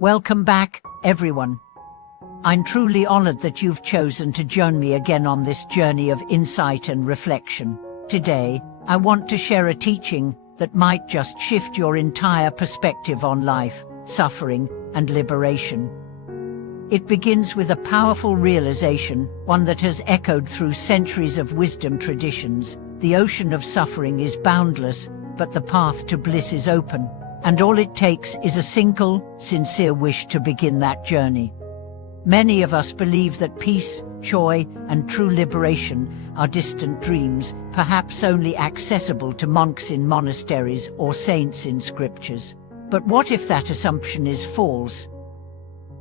Welcome back, everyone. I'm truly honored that you've chosen to join me again on this journey of insight and reflection. Today, I want to share a teaching that might just shift your entire perspective on life, suffering, and liberation. It begins with a powerful realization, one that has echoed through centuries of wisdom traditions. The ocean of suffering is boundless, but the path to bliss is open. And all it takes is a single, sincere wish to begin that journey. Many of us believe that peace, joy, and true liberation are distant dreams, perhaps only accessible to monks in monasteries or saints in scriptures. But what if that assumption is false?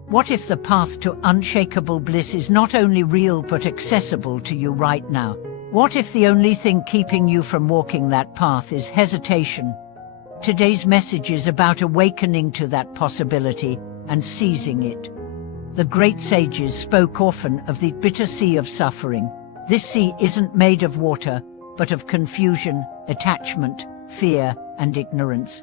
What if the path to unshakable bliss is not only real but accessible to you right now? What if the only thing keeping you from walking that path is hesitation? Today's message is about awakening to that possibility and seizing it. The great sages spoke often of the bitter sea of suffering. This sea isn't made of water, but of confusion, attachment, fear, and ignorance.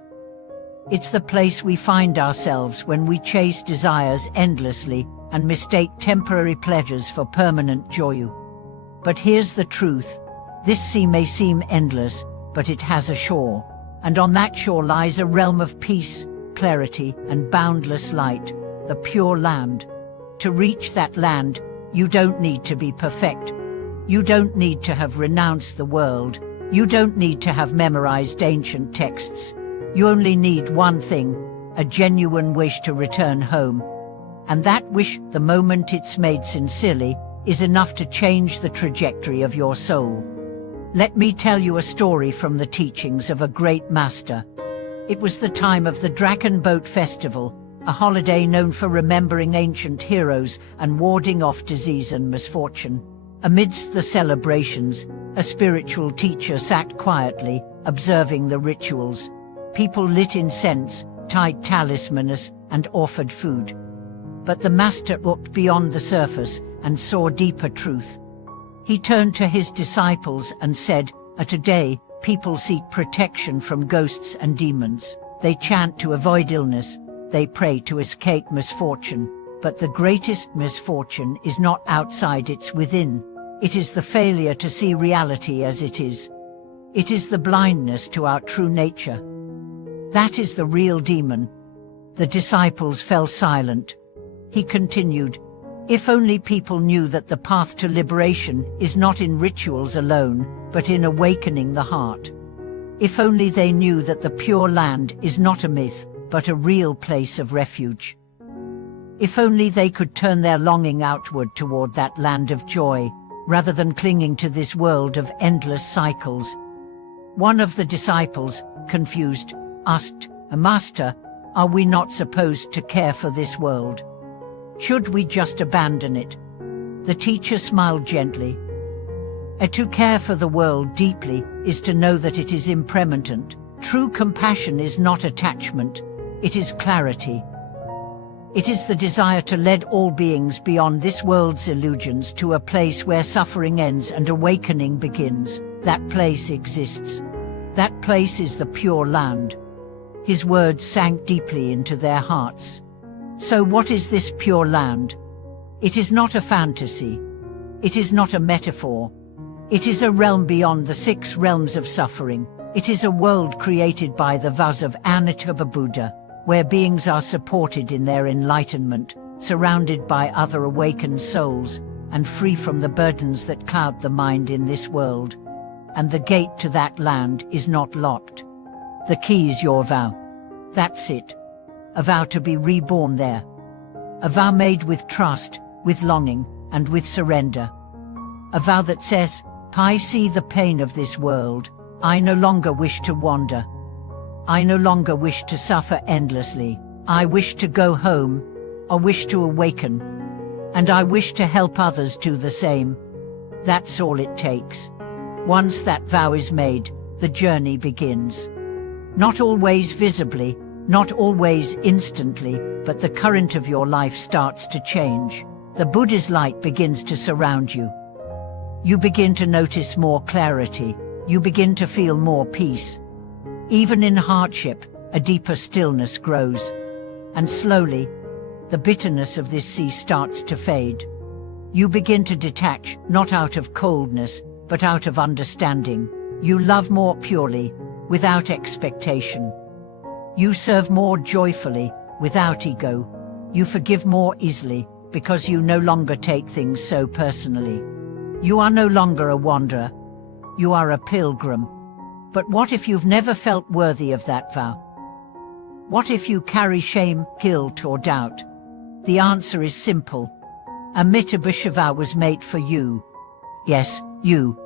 It's the place we find ourselves when we chase desires endlessly and mistake temporary pleasures for permanent joy. But here's the truth. This sea may seem endless, but it has a shore. And on that shore lies a realm of peace, clarity, and boundless light, the pure land. To reach that land, you don't need to be perfect. You don't need to have renounced the world. You don't need to have memorized ancient texts. You only need one thing, a genuine wish to return home. And that wish, the moment it's made sincerely, is enough to change the trajectory of your soul. Let me tell you a story from the teachings of a great master. It was the time of the Dragon Boat Festival, a holiday known for remembering ancient heroes and warding off disease and misfortune. Amidst the celebrations, a spiritual teacher sat quietly, observing the rituals. People lit incense, tied talismans, and offered food. But the master looked beyond the surface and saw deeper truth. He turned to his disciples and said, "Today, people seek protection from ghosts and demons. They chant to avoid illness. They pray to escape misfortune. But the greatest misfortune is not outside, it's within. It is the failure to see reality as it is. It is the blindness to our true nature. That is the real demon." The disciples fell silent. He continued, "If only people knew that the path to liberation is not in rituals alone, but in awakening the heart. If only they knew that the pure land is not a myth, but a real place of refuge. If only they could turn their longing outward toward that land of joy, rather than clinging to this world of endless cycles." One of the disciples, confused, asked, "Master, are we not supposed to care for this world? Should we just abandon it?" The teacher smiled gently. To care for the world deeply is to know that it is impermanent. True compassion is not attachment, it is clarity. It is the desire to lead all beings beyond this world's illusions to a place where suffering ends and awakening begins. That place exists. That place is the pure land. His words sank deeply into their hearts. So what is this pure land? It is not a fantasy. It is not a metaphor. It is a realm beyond the 6 realms of suffering. It is a world created by the vows of Amitabha Buddha, where beings are supported in their enlightenment, surrounded by other awakened souls, and free from the burdens that cloud the mind in this world. And the gate to that land is not locked. The key is your vow. That's it. A vow to be reborn there. A vow made with trust, with longing, and with surrender. A vow that says, "I see the pain of this world. I no longer wish to wander. I no longer wish to suffer endlessly. I wish to go home. I wish to awaken. And I wish to help others do the same." That's all it takes. Once that vow is made, the journey begins. Not always visibly, not always instantly, but the current of your life starts to change. The Buddha's light begins to surround you. You begin to notice more clarity. You begin to feel more peace. Even in hardship, a deeper stillness grows. And slowly, the bitterness of this sea starts to fade. You begin to detach, not out of coldness, but out of understanding. You love more purely, without expectation. You serve more joyfully, without ego. You forgive more easily, because you no longer take things so personally. You are no longer a wanderer. You are a pilgrim. But what if you've never felt worthy of that vow? What if you carry shame, guilt, or doubt? The answer is simple. Amitabha vow was made for you. Yes, you.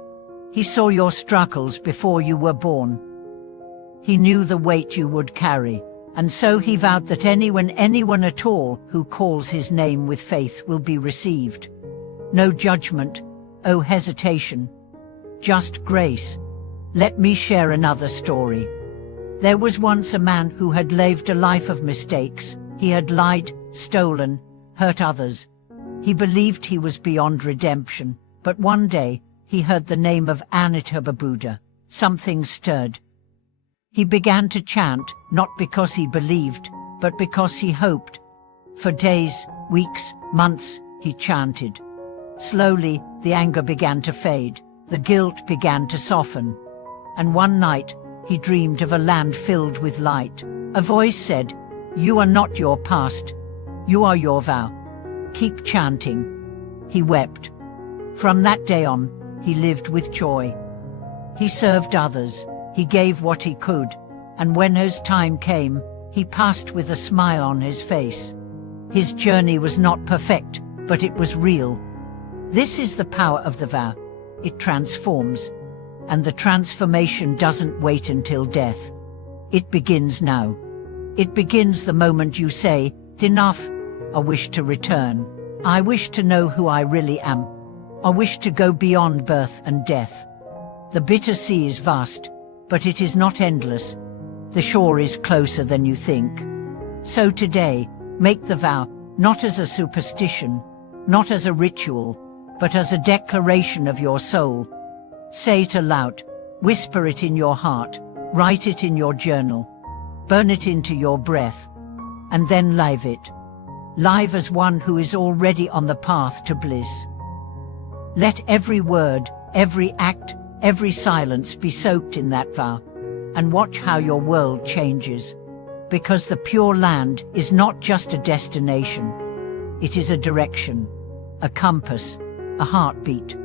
He saw your struggles before you were born. He knew the weight you would carry, and so he vowed that anyone at all who calls his name with faith will be received. No judgment, oh hesitation, just grace. Let me share another story. There was once a man who had lived a life of mistakes. He had lied, stolen, hurt others. He believed he was beyond redemption, but one day he heard the name of Amitabha. Something stirred. He began to chant, not because he believed, but because he hoped. For days, weeks, months, he chanted. Slowly, the anger began to fade, the guilt began to soften. And one night, he dreamed of a land filled with light. A voice said, "You are not your past. You are your vow. Keep chanting." He wept. From that day on, he lived with joy. He served others. He gave what he could, and when his time came, he passed with a smile on his face. His journey was not perfect, but it was real. This is the power of the vow. It transforms, and the transformation doesn't wait until death. It begins now. It begins the moment you say, "Enough, I wish to return. I wish to know who I really am. I wish to go beyond birth and death." The bitter sea is vast, but it is not endless. The shore is closer than you think. So today, make the vow, not as a superstition, not as a ritual, but as a declaration of your soul. Say it aloud, whisper it in your heart, write it in your journal, burn it into your breath, and then live it. Live as one who is already on the path to bliss. Let every word, every act, every silence be soaked in that vow, and watch how your world changes. Because the Pure Land is not just a destination. It is a direction, a compass, a heartbeat.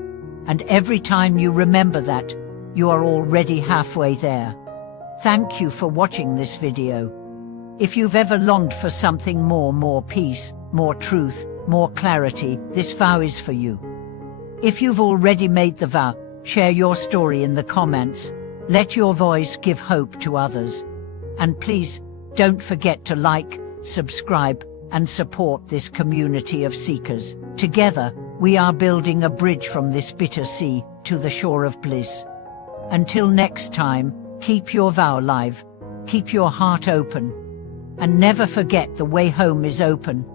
And every time you remember that, you are already halfway there. Thank you for watching this video. If you've ever longed for something more peace, more truth, more clarity, this vow is for you. If you've already made the vow, share your story in the comments. Let your voice give hope to others. And please, don't forget to like, subscribe, and support this community of seekers. Together, we are building a bridge from this bitter sea to the shore of bliss. Until next time, keep your vow alive, keep your heart open, and never forget the way home is open.